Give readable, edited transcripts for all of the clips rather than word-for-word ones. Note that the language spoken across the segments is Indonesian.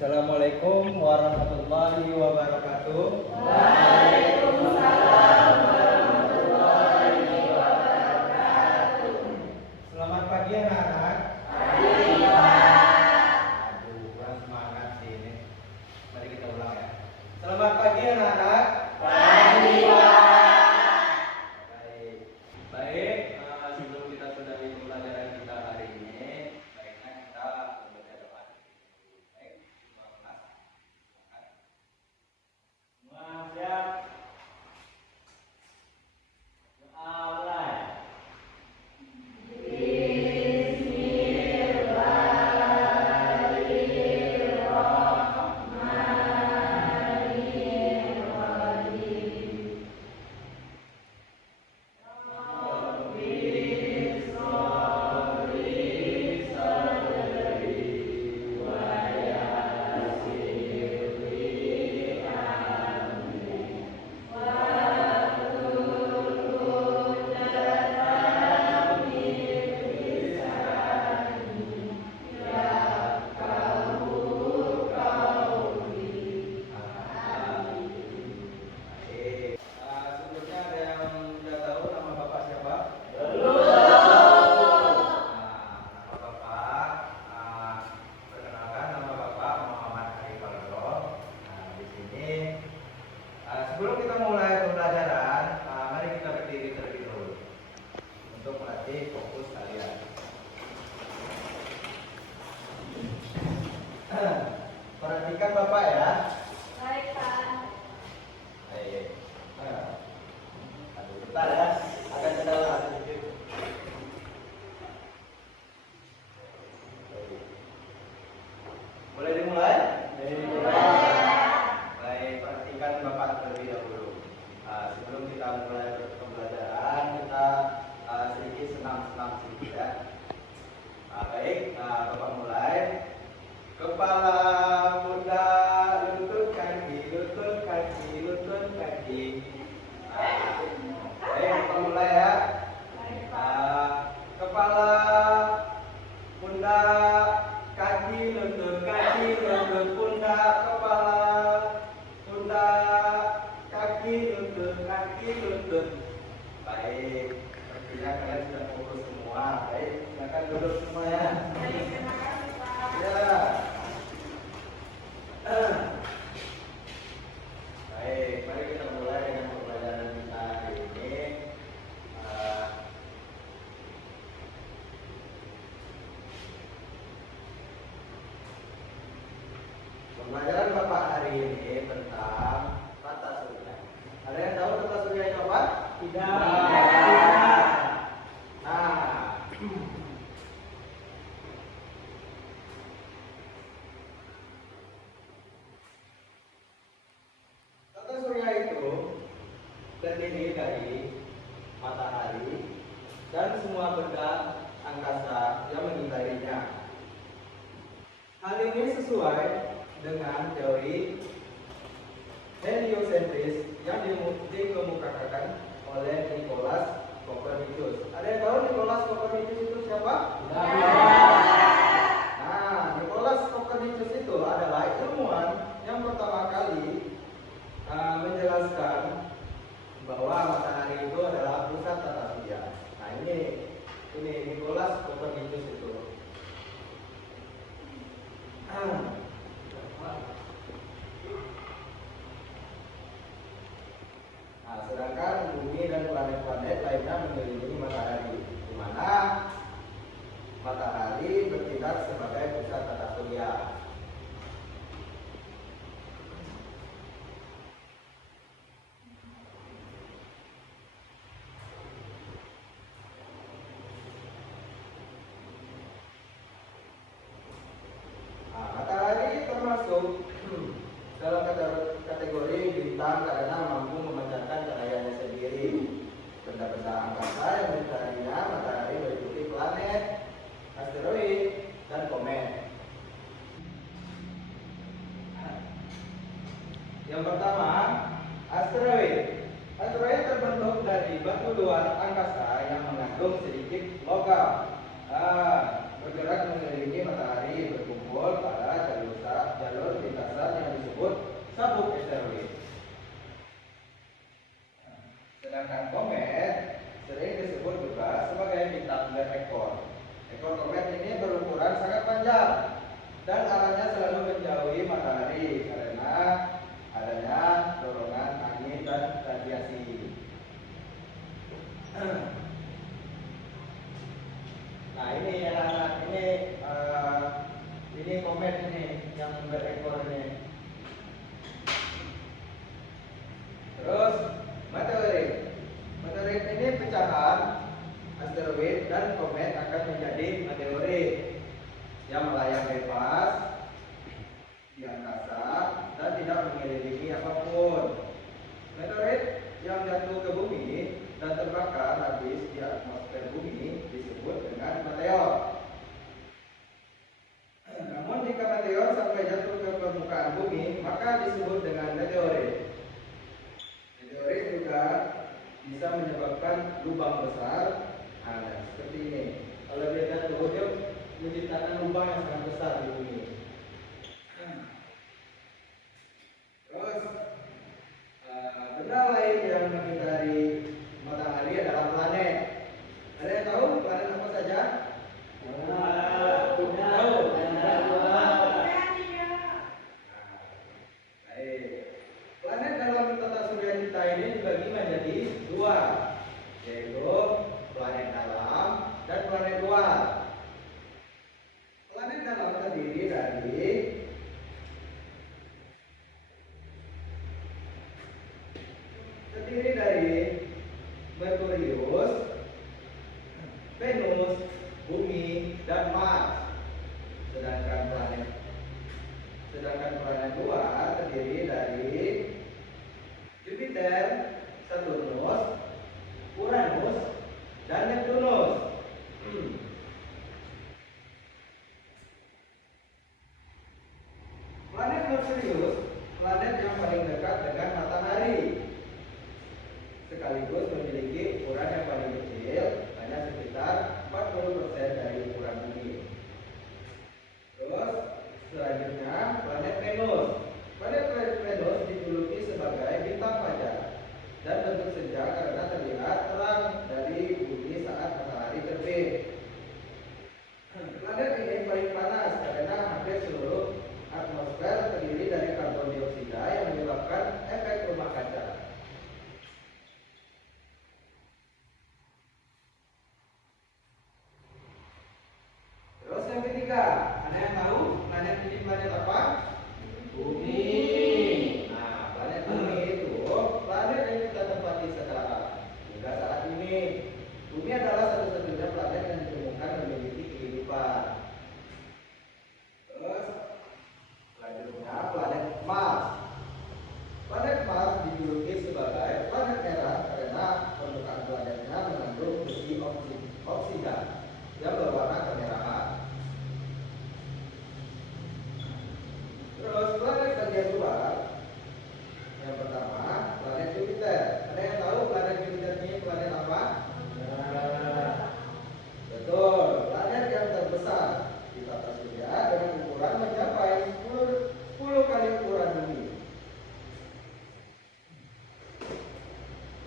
Assalamualaikum warahmatullahi wabarakatuh. Waalaikumsalam warahmatullahi wabarakatuh. Selamat pagi anak-anak. Pagi, Pak. Aduh, kurang semangat sih ini. Mari kita ulang ya. Selamat pagi anak-anak. Pagi, Pak. Baik. Baik, sebelum kita sudahi pembelajaran kita hari ini, baiknya kita membaca doa. Baik, semua kelas. Semua siap. Doa mulai. Sebelumnya ada yang sudah tahu nama Bapak siapa? Nama Bapak, perkenalkan nama Bapak Muhammad Ari Faldo. Di sini, sebelum kita mulai pembelajaran, mari kita berdiri terlebih dahulu untuk melatih fokus kalian. Perhatikan Bapak ya. Baik, Pak. Baik. Aduh, bentar ya. Akan kendala sedikit. Boleh dimulai? Baik, perhatikan Bapak terlebih dahulu. Sebelum kita mulai pembelajaran, kita sedikit senam-senam sedikit ya. Baik, Bapak mulai. Kepala, pundak, lutut kaki, lutut kaki, lutut kaki. Baik, Bapak mulai ya. Kepala, pundak, kaki, lutut, pundak, kepala, pundak, kaki, lutut. Baik, sepertinya kalian sudah fokus semua. Baik, silakan duduk semua ya. Baik, terima kasih, Pak. Ya. Baik, mari kita mulai dengan pembelajaran kita hari ini. Pembelajaran Bapak hari ini tentang tata surya. Ada yang tahu tata surya itu apa? Tidak. Tata surya itu terdiri dari matahari dan semua benda angkasa yang mengitarinya. Hal ini sesuai dengan teori heliocentris yang dikemukakan oleh Nicolaus Copernicus. Ada yang tahu Nicolaus Copernicus itu siapa? Nicolaus Copernicus itu adalah ilmuwan yang pertama kali menjelaskan bahwa matahari itu adalah pusat tata surya. Nah ini Nicolaus Copernicus itu. Sedangkan bumi dan planet-planet lainnya mengelilingi matahari, di mana matahari bertindak sebagai pusat tata surya. Matahari termasuk dalam kategori bintang karena mampu memancarkan cahayanya sendiri. Benda-benda angkasa yang mencarinya matahari meliputi planet, asteroid, dan komet. Yang pertama, asteroid. Asteroid terbentuk dari batu luar angkasa yang mengandung sedikit logam. Bergerak mengelilingi matahari, berkumpul pada jalur Sedangkan komet sering disebut juga sebagai bintang berekor. Ekor komet ini berukuran sangat panjang dan arahnya selalu menjauhi matahari karena adanya dorongan angin dan radiasi. Nah ini anak-anak, ini komet ini yang berekor ini. Terus meteorit. Meteorit ini pecahan asteroid dan komet akan menjadi meteorit yang melayang bebas di angkasa dan tidak mengelilingi apapun. Meteorit yang jatuh ke bumi dan terbakar habis di atmosfer bumi disebut dengan meteor. Namun jika meteor sampai jatuh ke permukaan bumi, maka disebut dengan meteorit. Meteorit juga bisa menyebabkan lubang besar. Nah, seperti ini. Kalau dia jatuh, dia menciptakan lubang yang sangat besar di bumi. Terus benda lain yang mengitari matahari adalah planet. Ada yang tahu planet apa saja? Tahu? Baik. Planet dalam tata surya kita ini dibagi menjadi dua, yaitu planet dalam dan planet luar. Planet dalam terdiri dari Merkurius, Venus, Bumi, dan Mars. Sedangkan planet luar terdiri dari Jupiter, Saturnus, Uranus, dan Neptunus. Planet Merkurius, planet yang paling dekat dengan matahari, sekaligus memiliki ukuran yang paling kecil, hanya sekitar 40% dari ukuran bumi. Terus selanjutnya planet Venus. Planet Venus dijuluki sebagai bintang fajar dan bentuk senja karena terlihat terang dari bumi saat matahari terbit. Planet ini paling panas karena hampir seluruh atmosfer terdiri dari karbon dioksida yang menyebabkan efek rumah kaca. Terus yang ketiga, ada yang tahu planet ini planet apa? Bumi. Nah, planet Bumi itu planet yang kita tempati sekarang hingga saat ini. Bumi adalah satu-satunya planet yang ditemukan memiliki kehidupan. Terus selanjutnya planet Mars. Planet Mars dijuluki sebagai planet merah karena permukaan planetnya mengandung besi oksida yang berwarna kemerahan. Terus planet bagian luar, yang pertama planet Jupiter. Ada yang tahu planet Jupiter ini planet apa? Betul, planet yang terbesar di tata surya dengan ukuran mencapai 10 kali ukuran bumi.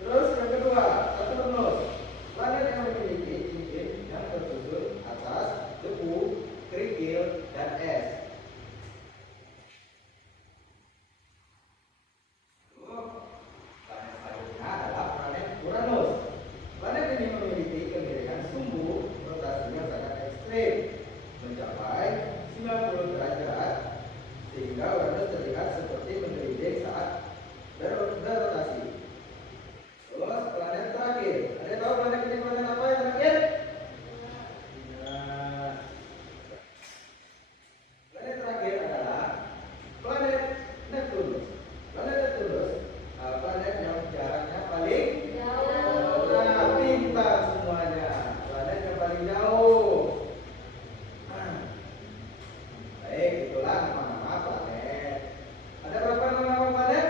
Terus yang kedua, Saturnus. Planet yang memiliki cincin yang tersusun atas debu, kerikil, dan es. Planet selanjutnya adalah planet Uranus. Planet ini memiliki kemiringan sumbu rotasi yang sangat ekstrim, mencapai 90 derajat, sehingga Uranus terlihat seperti menggelinding saat berrotasi. Terus planet terakhir, ada yang tahu planet ini planet apa yang terakhir? Planet terakhir adalah planet Neptunus. Planet Neptunus, planet yang jaraknya paling jauh. Nah, pintar semuanya. Planet yang paling jauh. Baik, itulah nama-nama planet. Ada berapa nama planet?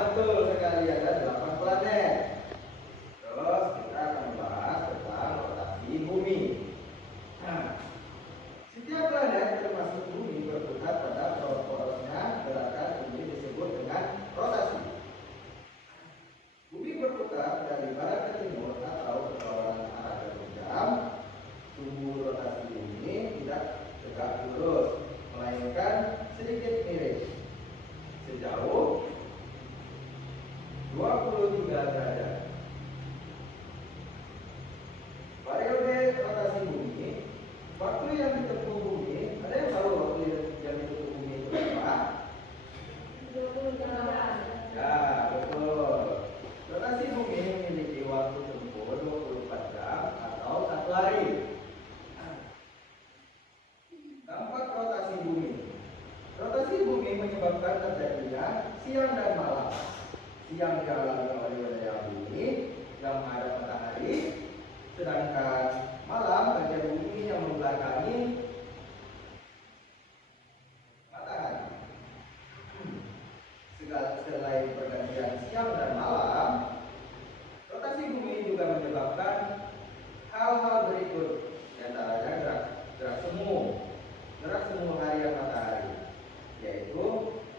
Betul sekali, ada 8 planet. Terus kita akan membahas tentang rotasi bumi. Setiap planet termasuk bumi berputar pada poros-porosnya. Gerakan ini disebut dengan rotasi. 23 derajat. Periode rotasi bumi, waktu yang ditempuh bumi, ada yang tahu waktu yang ditempuh bumi itu berapa? 20 jam. Ya, betul. Rotasi bumi memiliki waktu tempuh 24 jam atau 1 hari. Dampak rotasi bumi. Rotasi bumi menyebabkan terjadinya siang dan malam. Siang dialami oleh wilayah bumi yang menghadap matahari, sedangkan malam bagian bumi yang membelakangi matahari. Selain pergantian siang dan malam, rotasi bumi juga menyebabkan hal-hal berikut, di antaranya gerak semu harian matahari, yaitu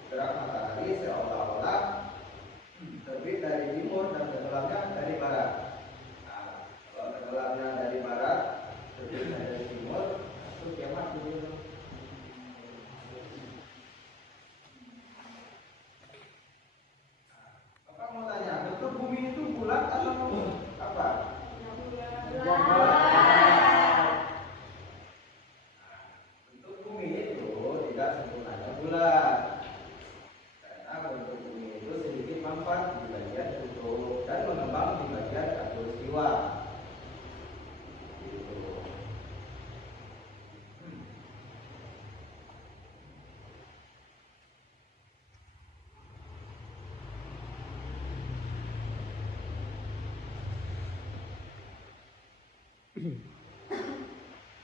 gerak matahari seolah-olah terbit dari timur dan tenggelamnya dari barat. Nah, kalau tenggelamnya dari barat, terbitnya dari timur, itu kiamat dulu. Bapak mau tanya, bentuk bumi itu bulat atau apa? Bentuk bumi itu tidak sempurnanya bulat, karena bentuk bumi itu sedikit mampat di bagian kutub dan mengembang di bagian khatulistiwa. Gitu.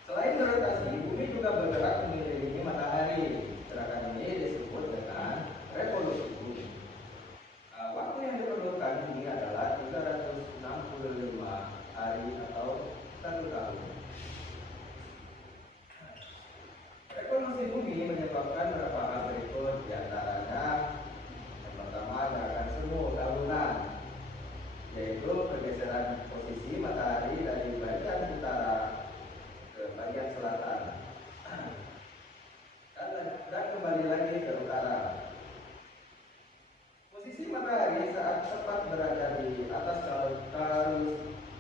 Selain berotasi, bumi juga bergerak mengelilingi matahari. Gerakan ini disebut dengan revolusi bumi. Waktu yang diperlukan ini adalah 365 hari atau 1 tahun. Revolusi bumi menyebabkan beberapa hal berikut, di antaranya yang pertama gerakan semu tahunan, yaitu pergeseran posisi matahari dari bagian utara ke bagian selatan dan kembali lagi ke utara. Posisi matahari saat tepat berada di atas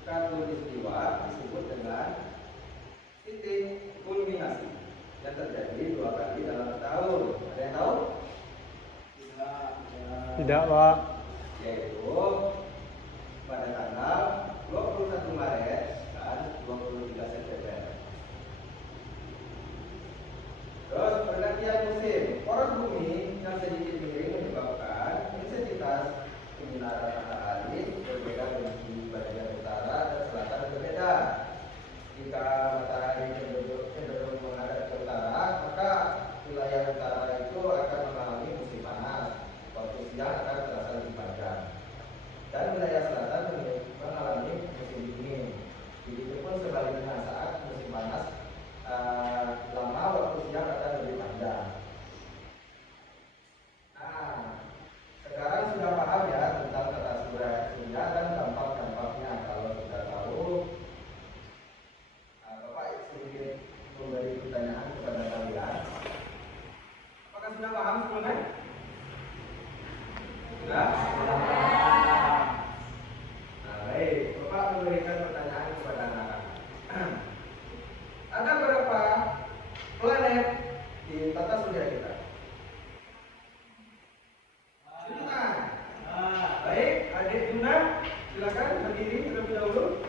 khatulistiwa disebut dengan titik kulminasi yang terjadi 2 kali dalam setahun. Ada yang tahu? Tidak, Pak. Yaitu pada tanggal 21 Maret dan 23 September. Terus pergantian musim, poros bumi yang sedikit miring menyebabkan intensitas penyinaran matahari berbeda di bagian utara dan selatan berbeda. Jika matahari cenderung menghadap ke utara, maka wilayah utara itu akan mengalami musim panas. Waktu siang akan terasa lebih panjang. Dan wilayah selatan mengalami musim dingin. Begitupun sebaliknya, saat musim panas lama, waktu siang akan lebih panjang. Nah, sekarang sudah paham ya tentang tata surya dan dampak-dampaknya. Kalau sudah tahu, Bapak sedikit memberi pertanyaan kepada kalian. Apakah sudah paham sebelumnya? Sudah? Nah, baik. Bapak memberikan pertanyaan kepada anak-anak. Ada berapa planet di tata surya kita? Jutaan. Baik, adik Juna, silakan berdiri terlebih dahulu.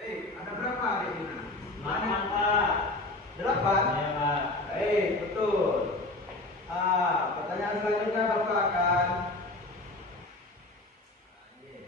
Baik, ada berapa adik Juna? 8. Baik, betul. Pertanyaan selanjutnya Bapak akan ini.